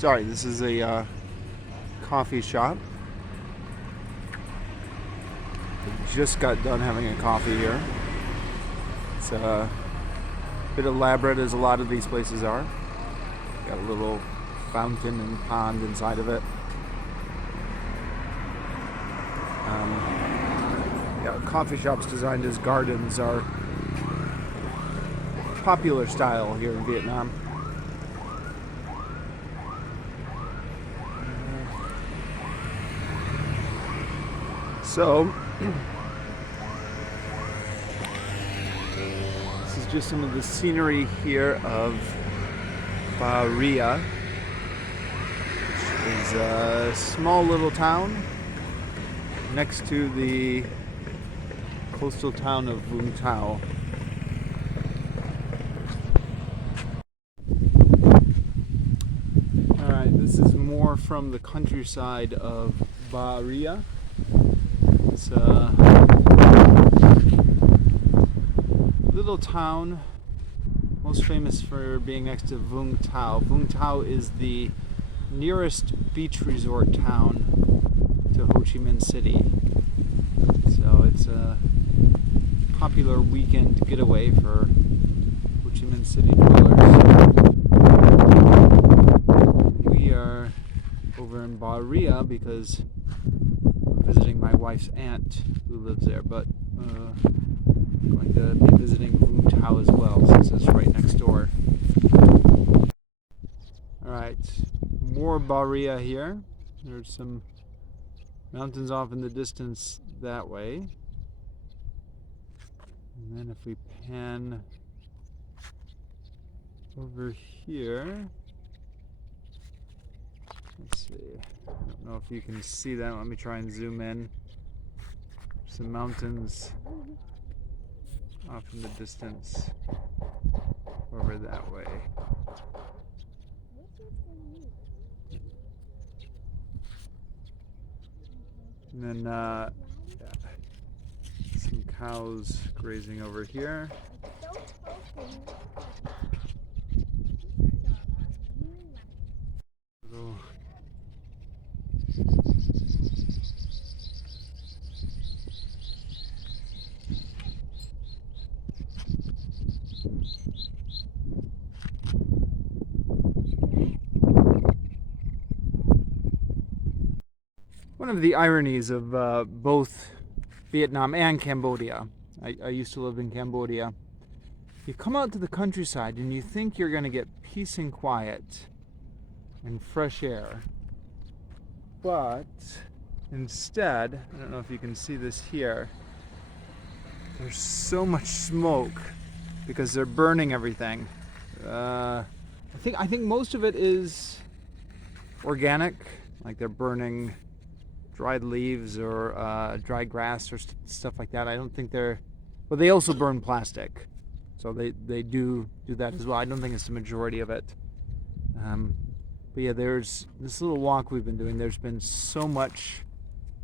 Sorry, this is a coffee shop. I just got done having a coffee here. It's a bit elaborate as a lot of these places are. Got a little fountain and pond inside of it. Coffee shops designed as gardens are popular style here in Vietnam. So, this is just some of the scenery here of Ria, which is a small little town next to the coastal town of Vung Tau. Alright, this is more from the countryside of Ria. It's a little town, most famous for being next to Vung Tau. Vung Tau is the nearest beach resort town to Ho Chi Minh City. So it's a popular weekend getaway for Ho Chi Minh City dwellers. We are over in Ria because I'm visiting my wife's aunt who lives there, but I'm going to be visiting Vung Tau as well since it's right next door. Alright, more Ria here. There's some mountains off in the distance that way. And then if we pan over here, let's see, I don't know if you can see that. Let me try and zoom in. Some mountains off in the distance over that way. And then some cows grazing over here. One of the ironies of both Vietnam and Cambodia, I used to live in Cambodia, you come out to the countryside and you think you're going to get peace and quiet and fresh air, but instead, I don't know if you can see this here, there's so much smoke because they're burning everything. I think most of it is organic, like they're burning dried leaves or dry grass or stuff like that. I don't think they're, well, they also burn plastic, so they do that as well. I don't think it's the majority of it. But yeah, there's this little walk we've been doing. There's been so much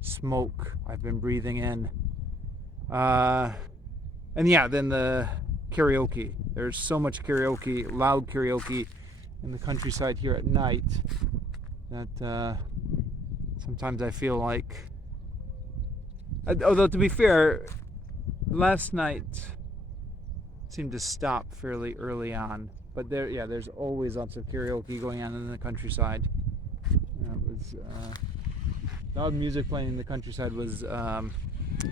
smoke I've been breathing in. And yeah, then the karaoke. There's so much karaoke, loud karaoke in the countryside here at night that sometimes I feel like, although to be fair, last night seemed to stop fairly early on. But there's always lots of karaoke going on in the countryside. Loud music playing in the countryside was a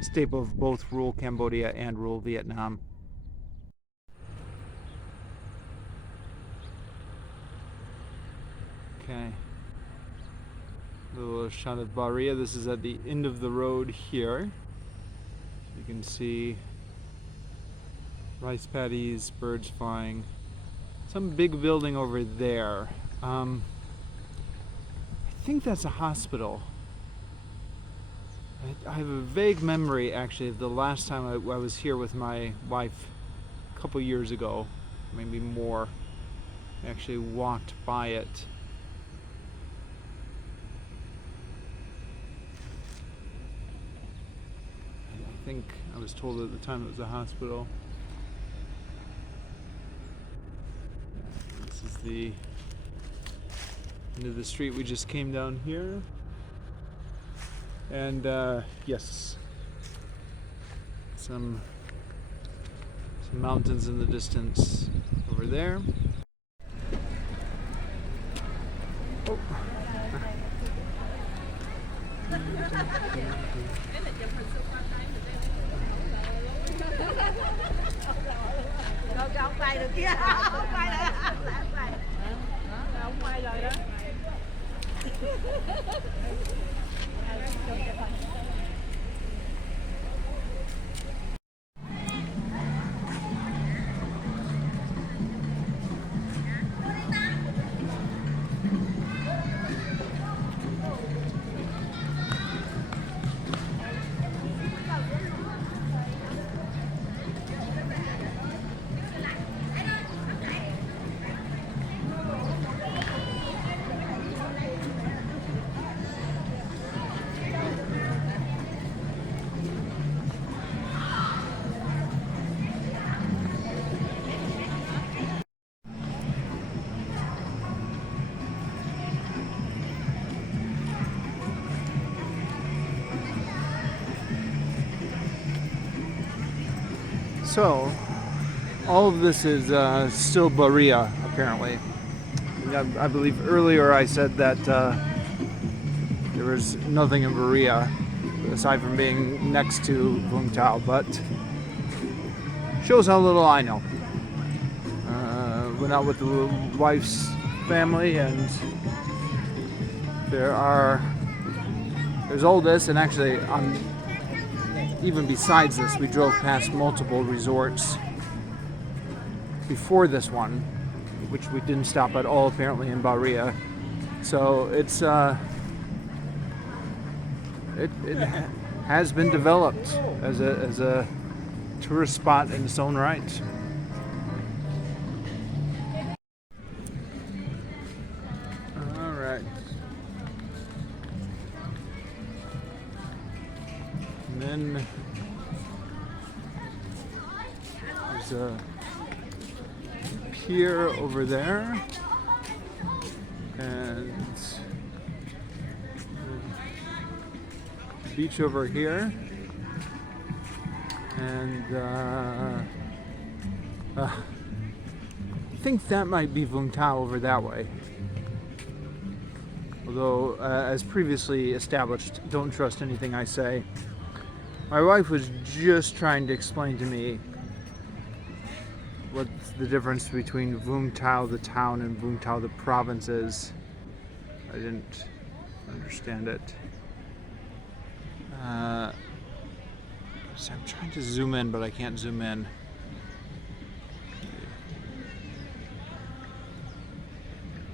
staple of both rural Cambodia and rural Vietnam. Okay. A little shot of Ria. This is at the end of the road here. You can see rice paddies, birds flying. Some big building over there. I think that's a hospital. I have a vague memory actually of the last time I was here with my wife a couple years ago, maybe more. I actually walked by it. I think I was told at the time it was a hospital. This is the into the street we just came down here. And yes, some mountains in the distance over there. Oh. Không quay được kia, không quay lại, lại quay. Không quay rồi đó. So, all of this is still Ria, apparently. I believe earlier I said that there was nothing in Ria aside from being next to Vung Tau, but shows how little I know. Went out with the wife's family, and there's all this, and actually even besides this, we drove past multiple resorts before this one, which we didn't stop at all apparently in Ria. So it's it has been developed as a tourist spot in its own right. All right. And then there's a pier over there, and the beach over here, and I think that might be Vung Tau over that way. Although, as previously established, don't trust anything I say. My wife was just trying to explain to me what the difference between Vung Tau the town and Vung Tau the province is. I didn't understand it. So I'm trying to zoom in, but I can't zoom in.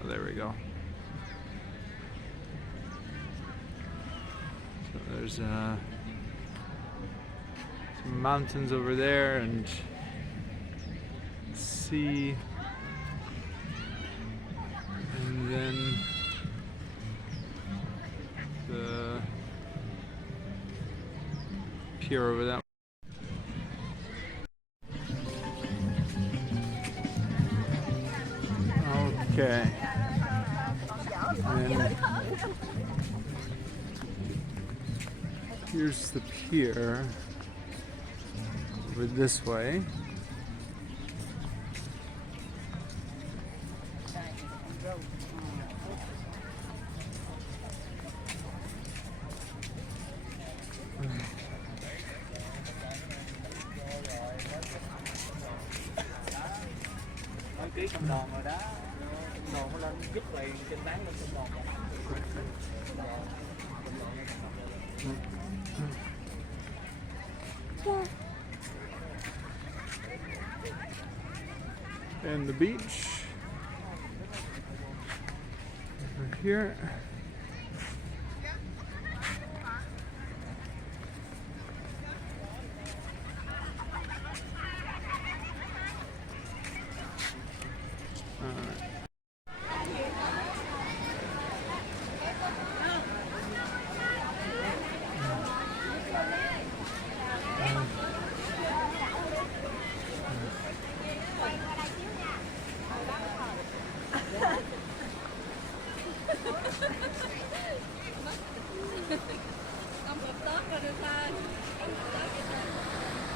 Oh, there we go. So there's some mountains over there, and sea, and then the pier over that. Okay. And here's the pier over this way. Ký trong đòn rồi đó, đòn nó lên giúp lại trên tán lên trong đòn. And the beach over here.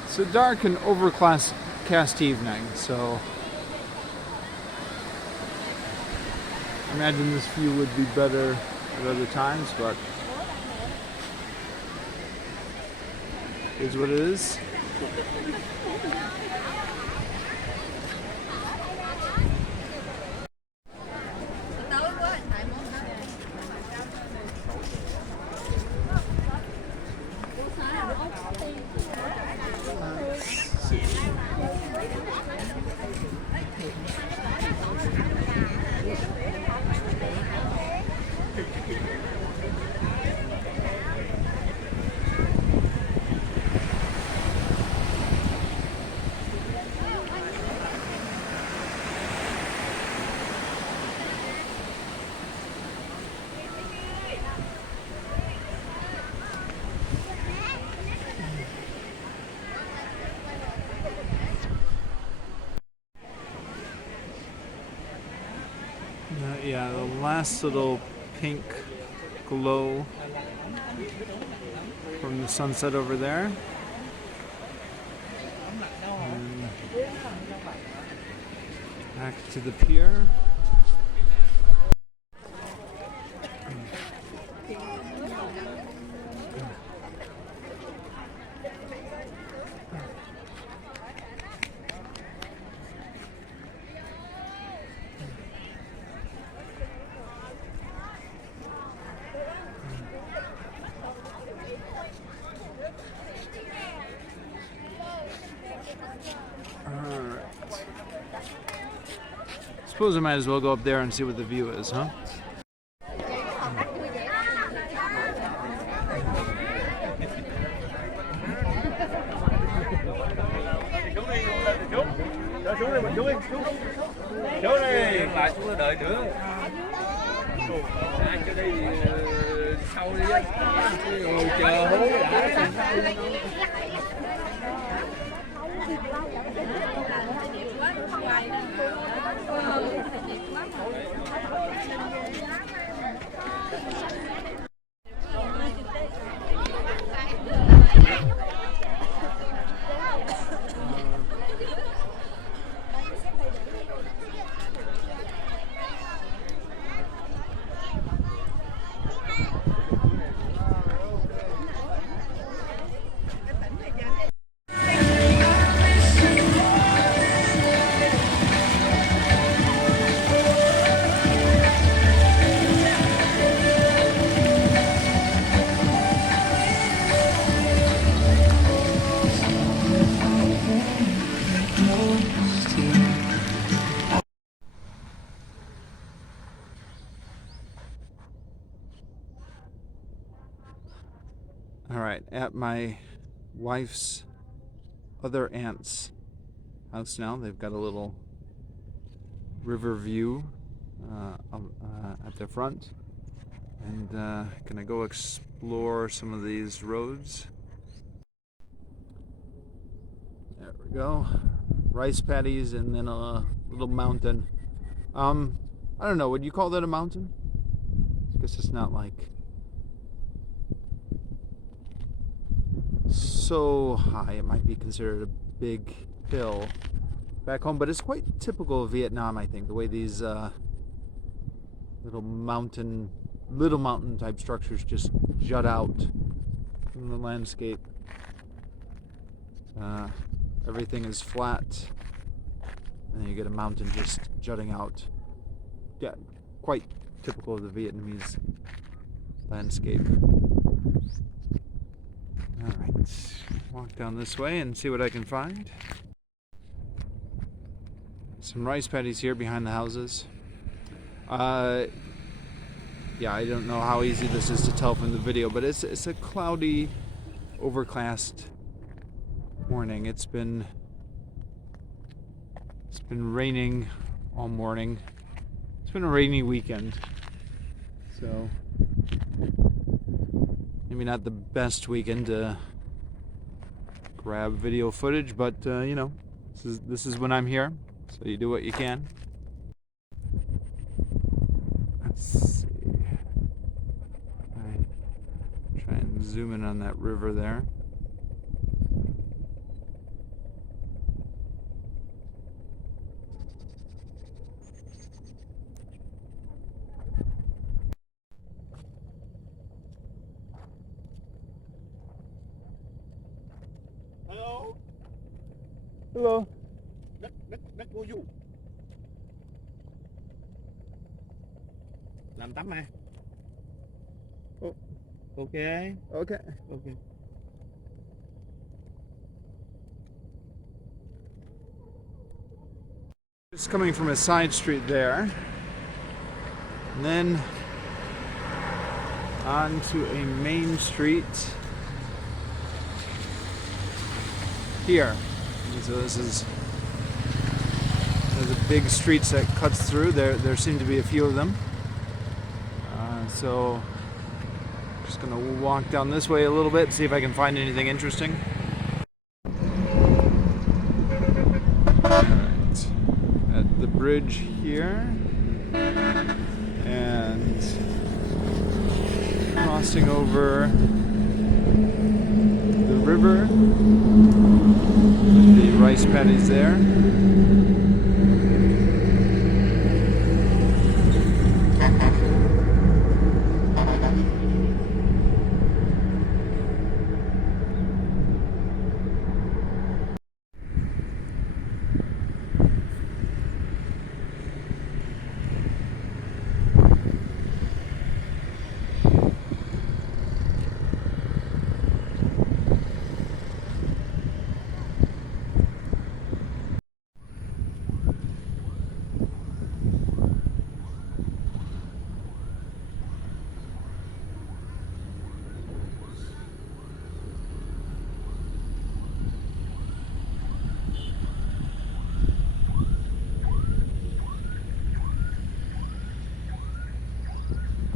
It's a dark and overcast evening, so I imagine this view would be better at other times, but it is what it is. Yeah, the last little pink glow from the sunset over there. And back to the pier. Suppose I might as well go up there and see what the view is, huh? Chú đi, lại xuống đợi nữa. Ai cho đi sau đi, rồi chờ hú đã. All right, at my wife's other aunt's house now. They've got a little river view at their front, and gonna go explore some of these roads. There we go, rice paddies, and then a little mountain. I don't know, would you call that a mountain? I guess it's not like so high. It might be considered a big hill back home, but it's quite typical of Vietnam, I think, the way these little mountain type structures just jut out from the landscape. Everything is flat, and then you get a mountain just jutting out. Yeah, quite typical of the Vietnamese landscape. Alright, walk down this way and see what I can find. Some rice paddies here behind the houses. Yeah, I don't know how easy this is to tell from the video, but it's a cloudy, overcast morning. It's been raining all morning. It's been a rainy weekend, so maybe not the best weekend to grab video footage, but you know, this is when I'm here, so you do what you can. Let's see. zoom in on that river there. Hello, Hello. đất cô du. Làm tắm mà. Oh. Ok, Okay. ok. Just coming from a side street there. And then onto a main street here. And so this is the big streets that cuts through. There seem to be a few of them. So just gonna walk down this way a little bit, see if I can find anything interesting. Alright. At the bridge here. And crossing over the river with the rice paddies there.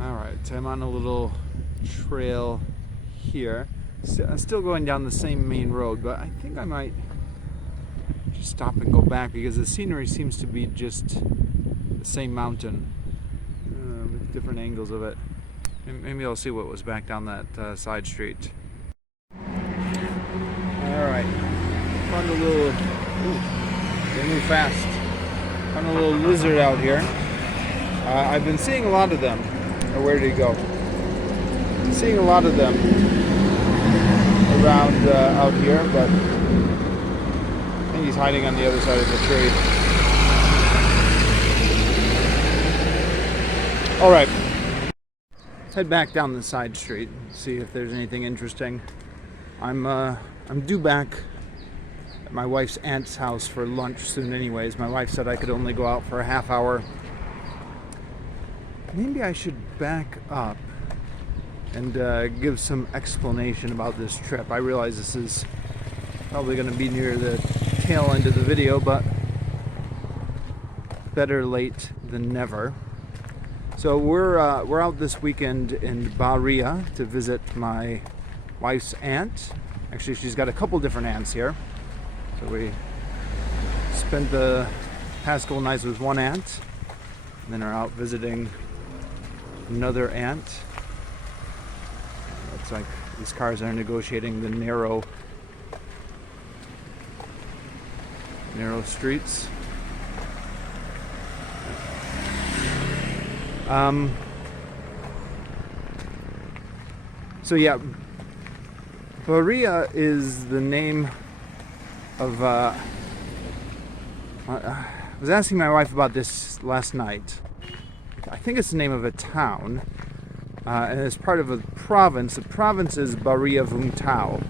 Alright, I'm on a little trail here. Still going down the same main road, but I think I might just stop and go back because the scenery seems to be just the same mountain with different angles of it. Maybe I'll see what was back down that side street. Alright, found a little, they move fast. Found a little lizard out here. I've been seeing a lot of them. Or where did he go? I'm seeing a lot of them around out here, but I think he's hiding on the other side of the tree. All right, let's head back down the side street, see if there's anything interesting. I'm due back at my wife's aunt's house for lunch soon anyways. My wife said I could only go out for a half hour. Maybe I should back up and give some explanation about this trip. I realize this is probably going to be near the tail end of the video, but better late than never. So we're out this weekend in Ria to visit my wife's aunt. Actually, she's got a couple different aunts here. So we spent the past couple nights with one aunt, and then are out visiting another aunt. Looks like these cars are negotiating the narrow streets. So yeah, Ria is the name of I was asking my wife about this last night. I think it's the name of a town, and it's part of a province. The province is Ria-Vung,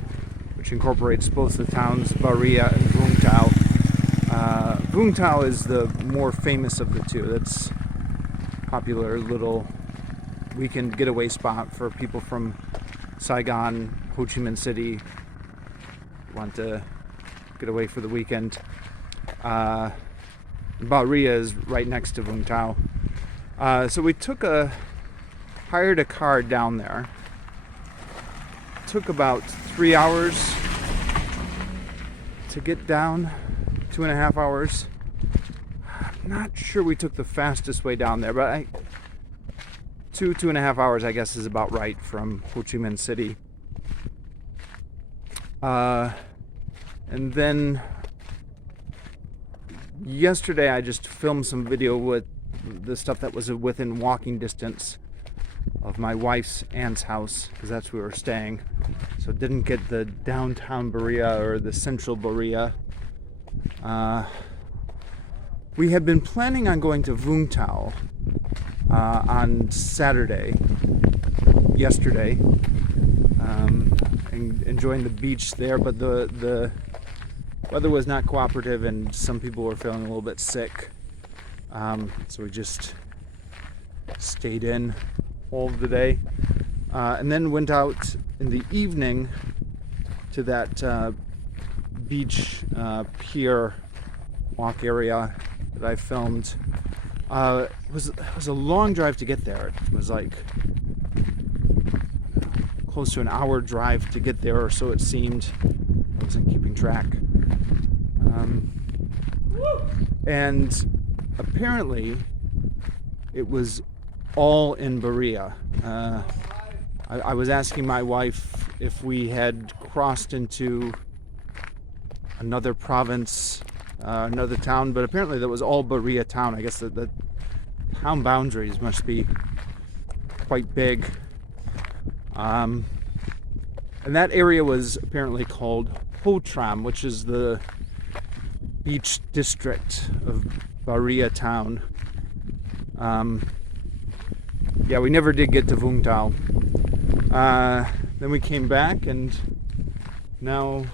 which incorporates both the towns Ria and Vung Tau. Vung Tau is the more famous of the two. That's a popular little weekend getaway spot for people from Saigon, Ho Chi Minh City, want to get away for the weekend. Ria is right next to Vung Tau. So we hired a car down there. Took about 3 hours to get down, 2.5 hours. I'm not sure we took the fastest way down there, but 2.5 hours I guess is about right from Ho Chi Minh City. And then yesterday I just filmed some video with the stuff that was within walking distance of my wife's aunt's house, because that's where we were staying. So didn't get the downtown Berea or the central Berea. We had been planning on going to Vung on Saturday, yesterday, and enjoying the beach there, but the weather was not cooperative and some people were feeling a little bit sick. So we just stayed in all of the day, and then went out in the evening to that beach pier walk area that I filmed. It was a long drive to get there. It was like close to an hour drive to get there, or so it seemed. I wasn't keeping track. And apparently it was all in Berea. I was asking my wife if we had crossed into another province, another town, but apparently that was all Berea town. I guess the town boundaries must be quite big. And that area was apparently called Hotram, which is the beach district of Berea town. Yeah, we never did get to Vung Tau. Then we came back, and now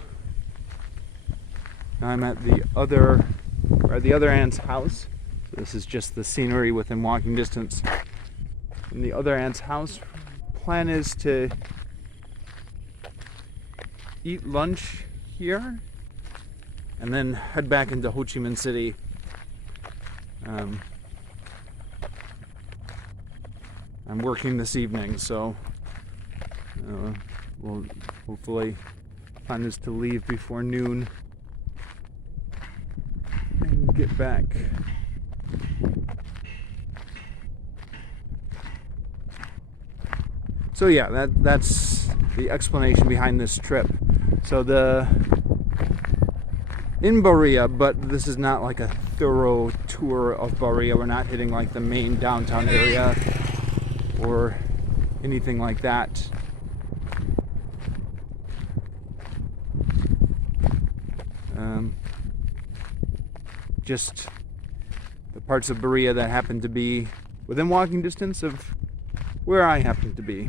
I'm at the other aunt's house. So this is just the scenery within walking distance from the other aunt's house. Plan is to eat lunch here and then head back into Ho Chi Minh City. I'm working this evening, so we'll hopefully plan is to leave before noon and get back. So yeah, that's the explanation behind this trip. So in Berea, but this is not like a thorough tour of Berea. We're not hitting like the main downtown area or anything like that. Just the parts of Berea that happen to be within walking distance of where I happen to be.